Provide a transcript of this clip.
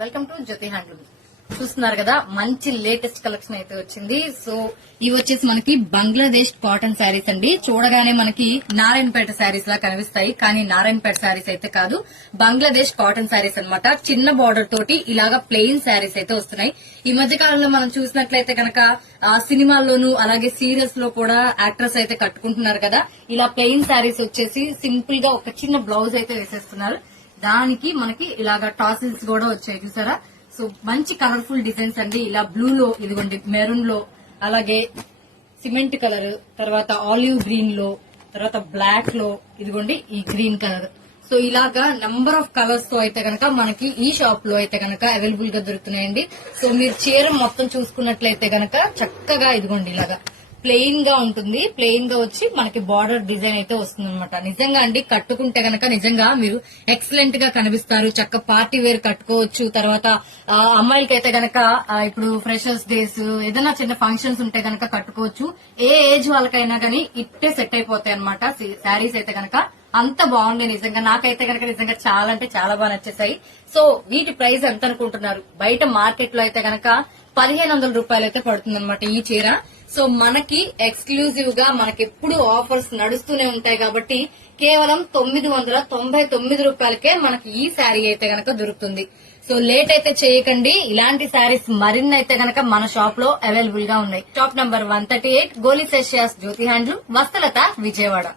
Welcome to Jyothi handloom. చూస్తున్నారు కదా, మంచి లేటెస్ట్ కలెక్షన్ అయితే వచ్చింది. సో ఇవి వచ్చేసి మనకి బంగ్లాదేశ్ కాటన్ శారీస్ అండి. చూడగానే మనకి నారాయణపేట శారీస్ లా కనిపిస్తాయి, కానీ నారాయణపేట శారీస్ అయితే కాదు, బంగ్లాదేశ్ కాటన్ శారీస్ అన్నమాట. చిన్న బార్డర్ తోటి ఇలాగా ప్లెయిన్ శారీస్ అయితే వస్తున్నాయి. ఈ మధ్య కాలంలో మనం చూసినట్లయితే కనుక సినిమాల్లోనూ అలాగే సీరియల్స్ లో కూడా యాక్టర్స్ అయితే కట్టుకుంటున్నారు కదా. ఇలా ప్లెయిన్ శారీస్ వచ్చేసి సింపుల్ గా ఒక చిన్న బ్లౌజ్ అయితే వేసేస్తున్నారు. దానికి మనకి ఇలాగా టాసిల్స్ కూడా వచ్చాయి, చూసారా. సో మంచి కలర్ఫుల్ డిజైన్స్ అండి. ఇలా బ్లూ లో, ఇదిగోండి మెరూన్ లో, అలాగే సిమెంట్ కలర్, తర్వాత ఆలివ్ గ్రీన్ లో, తర్వాత బ్లాక్ లో, ఇదిగోండి ఈ గ్రీన్ కలర్. సో ఇలాగా నంబర్ ఆఫ్ కలర్స్ తో అయితే గనక మనకి ఈ షాప్ లో అయితే గనక అవైలబుల్ గా దొరుకుతున్నాయండి. సో మీరు చీర మొత్తం చూసుకున్నట్లయితే గనక చక్కగా ఇదిగోండి ఇలాగా ప్లెయిన్ గా ఉంటుంది. ప్లెయిన్ గా వచ్చి మనకి బార్డర్ డిజైన్ అయితే వస్తుంది అనమాట. నిజంగా అండి, కట్టుకుంటే గనక నిజంగా మీరు ఎక్సలెంట్ గా కనిపిస్తారు. చక్క పార్టీ వేర్ కట్టుకోవచ్చు. తర్వాత అమ్మాయిలకి అయితే గనక ఇప్పుడు ఫ్రెషర్స్ డేస్, ఏదైనా చిన్న ఫంక్షన్స్ ఉంటే గనక కట్టుకోవచ్చు. ఏ ఏజ్ వాళ్ళకైనా గానీ ఇట్టే సెట్ అయిపోతాయి అనమాట శారీస్ అయితే గనక. అంత బాగుంది నిజంగా. నాకైతే గనక నిజంగా చాలా అంటే చాలా బాగా నచ్చేసాయి. సో వీటి ప్రైస్ ఎంత అనుకుంటున్నారు? బయట మార్కెట్ లో అయితే గనక 1500 రూపాయలు అయితే పడుతుంది అనమాట ఈ చీర. సో మనకి ఎక్స్క్లూజివ్ గా మనకి ఎప్పుడు ఆఫర్స్ నడుస్తూనే ఉంటాయి కాబట్టి కేవలం 999 రూపాయలకే మనకి ఈ శారీ అయితే గనక దొరుకుతుంది. సో లేట్ అయితే చేయకండి. ఇలాంటి శారీస్ మరిన్ని అయితే గనక మన షాప్ లో అవైలబుల్ గా ఉన్నాయి. షాప్ నంబర్ 138 గోలీ సెషియాస్ జ్యోతి హ్యాండ్లూమ్, వస్తలత, విజయవాడ.